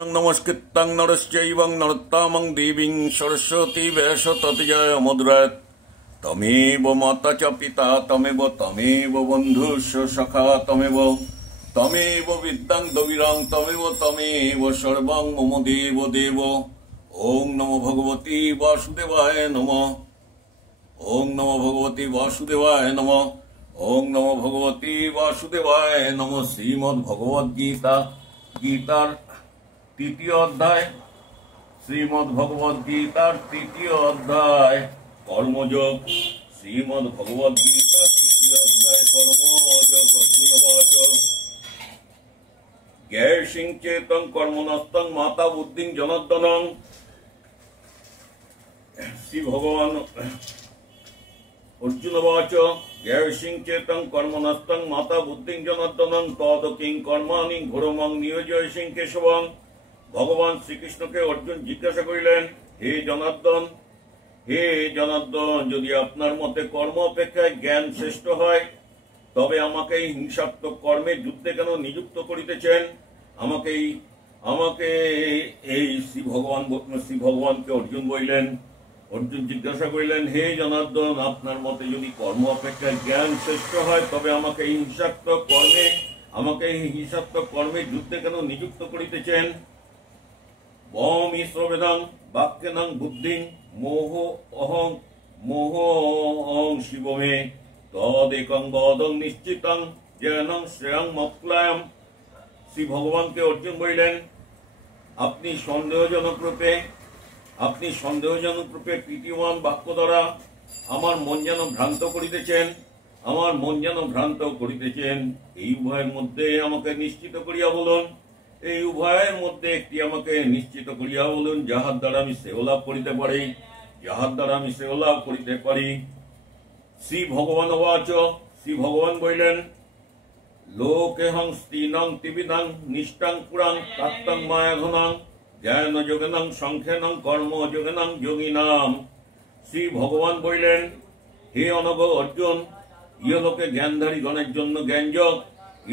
नमस्कृतं नरश्चैवं नरोत्तमं देवीं सरस्वती व्यासततिजय मुद्रात् तमेव माता च पिता तमेव बन्धुश्च सखा तमेव विद्यां द्रविड़ं तमेव सर्वं मम देव देव। ओं नमो भगवती वासुदेवाय नमः। ओं नमो भगवती वासुदेवाय नमः। ओं नमो भगवती वासुदेवाय नमः। श्रीमद्भगवद्गीता गीतार तृतीय अध्याय श्रीमद्भगवद्गीतार तृतीय अध्याय कर्मयोग। श्रीमद्भगवद्गीता तृतीय अध्याय कर्मयोग। अर्जुनवाच ज्ञेयसिं चेतं कर्मणस्तं माता बुद्धिं जनार्दनं। श्री भगवान अर्जुनवाच ज्ञेयसिं चेतं कर्मणस्तं माता बुद्धिं जनार्दनं तद किं कर्माणि घोरमं नियोजयसिं केशवं। भगवान श्रीकृष्ण के अर्जुन जिज्ञासा करिलेन हे जनार्दन यदि आपनार मते कर्म अपेक्षा ज्ञान श्रेष्ठ हय तबे आमाके हिंसात्मक कर्मे युद्धे केन नियुक्त करितेছেন। श्री भगवान के अर्जुन बललेन। अर्जुन जिज्ञासा करिलेन हे जनार्दन आपनार मते यदि कर्म अपेक्षा ज्ञान श्रेष्ठ हय तबे आमाके हिंसात्मक कर्मे युद्धे केन नियुक्त करितेছেন। बम ईश्वरवेदं वाक्यनं बुद्धिं मोह अहं शिव मे तदेकं वदं निश्चितं ज्ञानं श्रेयं मत्प्लयम्। श्री भगवान के अर्जुन बललेन अपनी सन्देहजनक रूपे तृतीयमान वाक्य द्वारा आमार मन जेन भ्रांत करितेছেন। এই উভয়ের মধ্যে আমাকে নিশ্চিত করিয়া বলুন যাহার দ্বারা আমি শ্রেয় লাভ করিতে পারি। শ্রী ভগবান উবাচ শ্রী ভগবান বলিলেন লোকেহং স্ত্রীণং ত্রিবিধাং নিষ্টাং পুরাং তাত্তং মায়াধনং জ্ঞান যোগেনং সংখ্যানং কর্ম যোগেনং যোগিনাম। শ্রী ভগবান বলিলেন হে অনগ অর্জুন ইহলোকে জ্ঞানধারী গণের জন্য জ্ঞানযোগ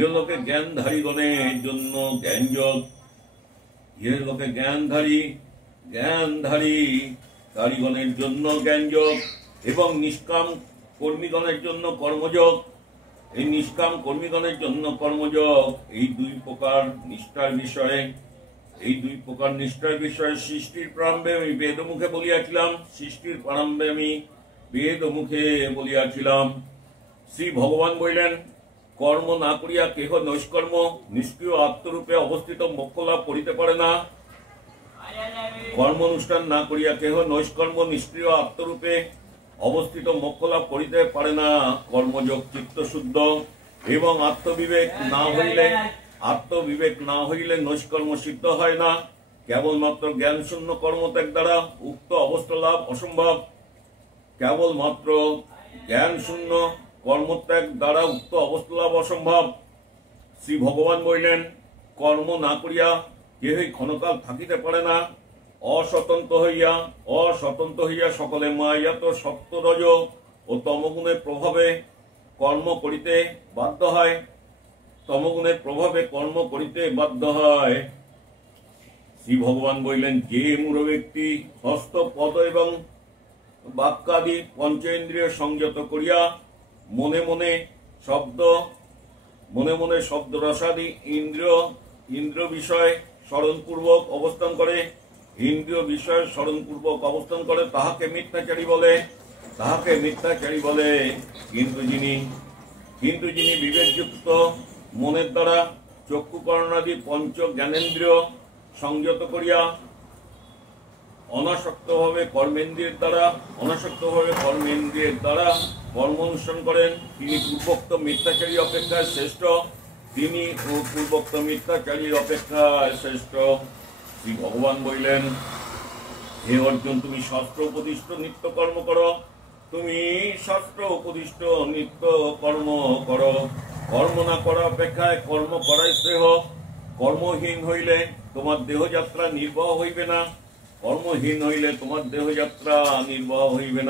ইহলোকে জ্ঞানধারীগণের জন্য জ্ঞানযোগ ইহলোকে জ্ঞানধারীগণের জন্য জ্ঞানযোগ এবং নিষ্কাম কর্মীগণের জন্য কর্মযোগ। এই নিষ্কাম কর্মীগণের জন্য কর্মযোগ। এই দুই প্রকার নিষ্ঠার বিষয়ে সৃষ্টির প্রারম্ভে আমি বেদমুখে বলিয়াছিলাম। শ্রী ভগবান বললেন কর্ম না করিয়া কেহ নৈষ্কর্ম নিষ্ক্রিয় আত্মরূপে অবস্থিত মোক্ষ লাভ করিতে পারে না। কর্ম অনুষ্ঠান না করিয়া কেহ নৈষ্কর্ম নিষ্ক্রিয় আত্মরূপে অবস্থিত মোক্ষ লাভ করিতে পারে না। কর্মযোগ চিত্ত শুদ্ধ এবং আত্মবিবেক না হইলে নৈষ্কর্ম সিদ্ধ হয় না। কেবলমাত্র জ্ঞান শূন্য কর্মত্যাগ দ্বারা উক্ত অবস্থা লাভ অসম্ভব। কর্মত্যাগ দ্বারা উক্ত অবস্থা লাভ অসম্ভব। শ্রী ভগবান বললেন কর্ম না করিয়া কেহই ক্ষণকাল থাকিতে পারে না। অস্বতন্ত্র হইয়া সকলে মায়াত সত্য রজ ও তমগুণের প্রভাবে কর্ম করিতে বাধ্য হয়। শ্রী ভগবান বললেন যে মূঢ় ব্যক্তি হস্ত পদ এবং বাক্যাদি পঞ্চেন্দ্রিয় সংযত করিয়া মনে মনে শব্দ রসাদি ইন্দ্রিয় বিষয় স্মরণপূর্বক অবস্থান করে তাহাকে মিথ্যাচারী বলে। কিন্তু যিনি বিবেকযুক্ত মনের দ্বারা চক্ষু কর্ণাদি পঞ্চ জ্ঞানেন্দ্রিয় সংযত করিয়া অনাসক্তভাবে কর্মেন্দ্রিয়ের দ্বারা কর্ম অনুষ্ঠান করেন তিনি পূর্বোক্ত মিথ্যাচারী অপেক্ষায় শ্রেষ্ঠ। শ্রী ভগবান বললেন হে অর্জুন তুমি শাস্ত্র উপদিষ্ট নিত্য কর্ম করো। কর্ম না করা অপেক্ষায় কর্ম করাই শ্রেয়। কর্মহীন হইলে তোমার দেহযাত্রা নির্বাহ হইবে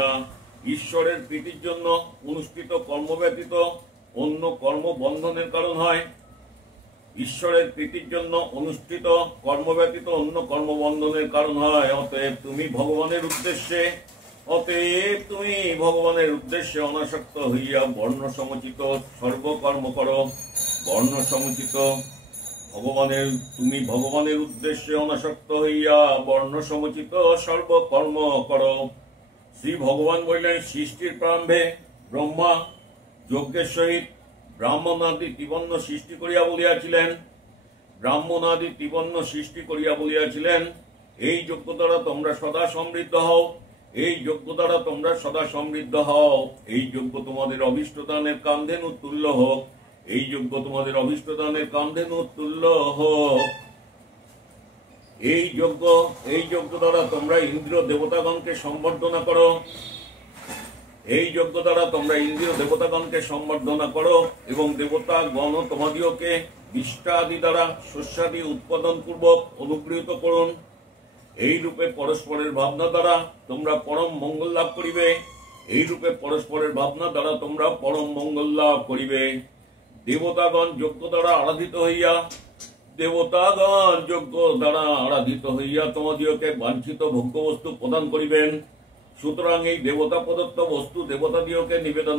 না। ঈশ্বরের প্রীতির জন্য অনুষ্ঠিত কর্ম ব্যতীত অন্য কর্ম বন্ধনের কারণ হয়। ঈশ্বরের প্রীতির জন্য অনুষ্ঠিত কর্ম ব্যতীত অন্য কর্মবন্ধনের কারণ হয়। অতএব তুমি ভগবানের উদ্দেশ্যে অনাসক্ত হইয়া বর্ণ সমুচিত সর্বকর্ম করো। বর্ণ সমুচিত তুমি ভগবানের উদ্দেশ্যে অনাসক্ত হইয়া বর্ণ সমুচিত সর্বকর্ম করো। শ্রী ভগবান বললেন, সৃষ্টির প্রারম্ভে ব্রহ্মা যজ্ঞের সহিত ব্রাহ্মণাদি ত্রিবর্ণ সৃষ্টি করিয়া বলিয়াছিলেন, এই যজ্ঞ দ্বারা তোমরা সদা সমৃদ্ধ হও। এই যজ্ঞ তোমাদের অভীষ্টদানের কান্ধেনু তুল্য হোক। এই যজ্ঞ দ্বারা তোমরা ইন্দ্রিয় দেবতাগণকে সম্বর্ধনা করো। এবং দেবতাগণ তোমাদিওকে বিষ্টাদি দ্বারা শস্যাদি উৎপাদন পূর্বক অনুগৃহীত করুন। এই রূপে পরস্পরের ভাবনা দ্বারা তোমরা পরম মঙ্গল লাভ করিবে। দেবতাগণ যজ্ঞ দ্বারা আরাধিত হইয়া তোমাদিওকে বাঞ্ছিত ভোগ্যবস্তু প্রদান করিবেন। সুতরাং এই দেবতা প্রদত্ত বস্তু দেবতাদিওকে নিবেদন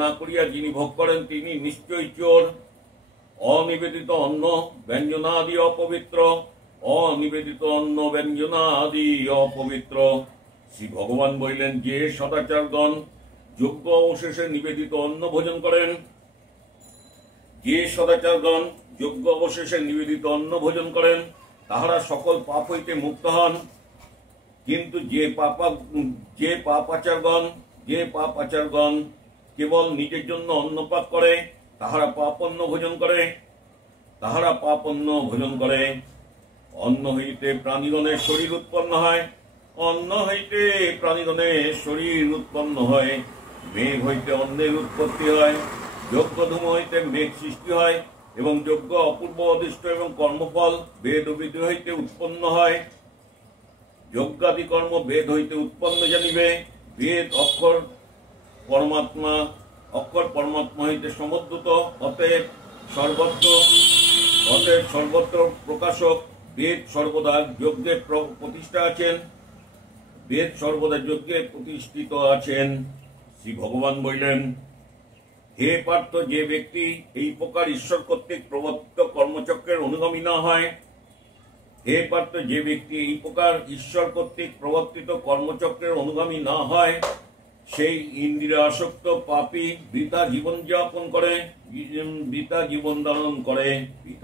না করিয়া যিনি ভোগ করেন তিনি নিশ্চয়ই চোর। অনিবেদিত অন্ন ব্যঞ্জনাদি অপবিত্র। শ্রী ভগবান বললেন, যে সদাচারগণ যজ্ঞ অবশেষে নিবেদিত অন্ন ভোজন করেন তাহারা সকল পাপ হইতে মুক্ত হন। কিন্তু যে পাপাচারগণ কেবল নিজের জন্য অন্ন পাক করে তাহারা পাপ অন্ন ভোজন করে। অন্ন হইতে প্রাণীগণের শরীর উৎপন্ন হয়। মেঘ হইতে অন্নের উৎপত্তি হয়। যজ্ঞ ধূম হইতে মেঘ সৃষ্টি হয় এবং যজ্ঞ অপূর্ব অদৃষ্ট এবং কর্মফল বেদ ও বিধি হইতে উৎপন্ন হয়। যজ্ঞাদি কর্ম বেদ হইতে উৎপন্ন জানিবে। বেদ অক্ষর পরমাত্মা হইতে সমুদ্ভূত। অতএব সর্বত্র প্রকাশক। বেদ সর্বদা যজ্ঞে প্রতিষ্ঠিত আছেন। শ্রী ভগবান বললেন, হে পার্থ, যে ব্যক্তি এই প্রকার ঈশ্বর কর্তৃক প্রবর্তিত কর্মচক্রের অনুগামী না হয়, সেই ইন্দ্রিয় আসক্ত পাপী বৃথা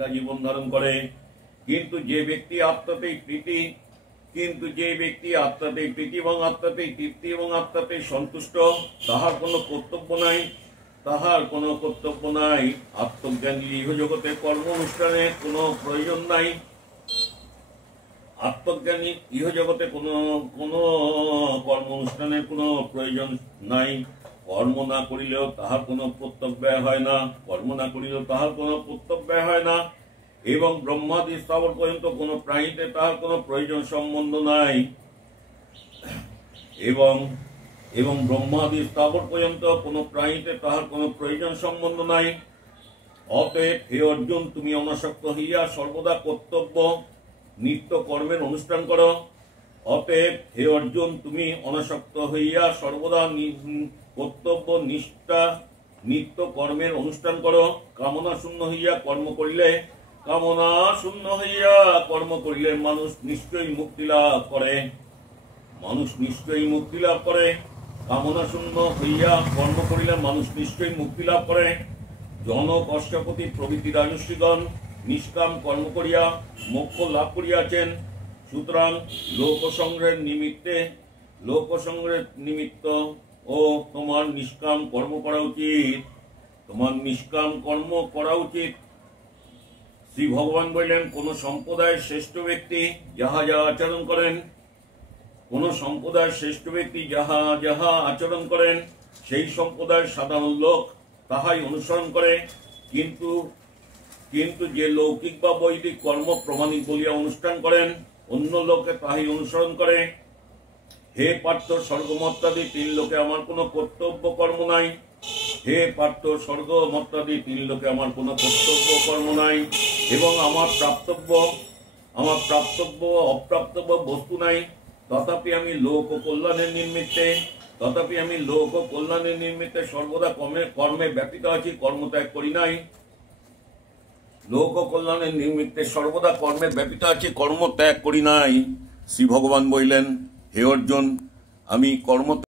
জীবন ধারণ করে। কিন্তু যে ব্যক্তি আত্মাতেই প্রীতি এবং আত্মাতেই তৃপ্তি এবং আত্মাতেই সন্তুষ্ট, তাহার কোনো কর্তব্য নাই। আত্মজ্ঞানী ইহজগতে কর্ম অনুষ্ঠানের কোনো প্রয়োজন নাই। কর্ম না করিলেও তাহার কোনো প্রত্যক্ষ ব্যয় হয় না। এবং ব্রহ্মাদি স্থাবর পর্যন্ত কোন প্রাণীতে তাহার কোনো প্রয়োজন সম্বন্ধ নাই। অতএব হে অর্জুন, তুমি অনাসক্ত হইয়া সর্বদা কর্তব্য নিত্য কর্মের অনুষ্ঠান করো। কামনা শূন্য হইয়া কর্ম করিলে মানুষ নিশ্চয়ই মুক্তি লাভ করে। কামনা শূন্য হইয়া কর্ম করিলে মানুষ নিশ্চয়ই মুক্তি লাভ করে। জনক, অশ্বপতি প্রভৃতি রাজর্ষিগণ নিষ্কাম কর্ম করিয়া মোক্ষ লাভ করিয়াছেন। সুতরাং লোকসংগ্রহের নিমিত্ত ও তোমার নিষ্কাম কর্ম করা উচিত। শ্রী ভগবান বললেন, কোন সম্প্রদায়ের শ্রেষ্ঠ ব্যক্তি যাহা আচরণ করেন সেই সম্প্রদায়ের সাধারণ লোক তাহাই অনুসরণ করে। কিন্তু যে লৌকিক বা বৈদিক কর্ম প্রমাণিক বলিয়া অনুষ্ঠান করেন, অন্য লোকে তাহাই অনুসরণ করে। হে পার্থ, স্বর্গমত্তাদি তিন লোকে আমার কোনো কর্তব্য কর্ম নাই। হে পার্থ, স্বর্গ মর্তাদি তিন লোকে আমার কোনো কর্তব্য কর্ম নাই, এবং আমার প্রাপ্তব্য অপ্রাপ্তব্য বস্তু নাই। তথাপি আমি লোক কল্যাণের নিমিত্তে সর্বদা কর্মে ব্যাপৃত আছি, কর্মত্যাগ করি নাই। লোক কল্যাণের নিমিত্তে সর্বদা কর্মে ব্যাপৃত আছি, কর্মত্যাগ করি নাই। শ্রী ভগবান বললেন, হে অর্জুন, আমি কর্ম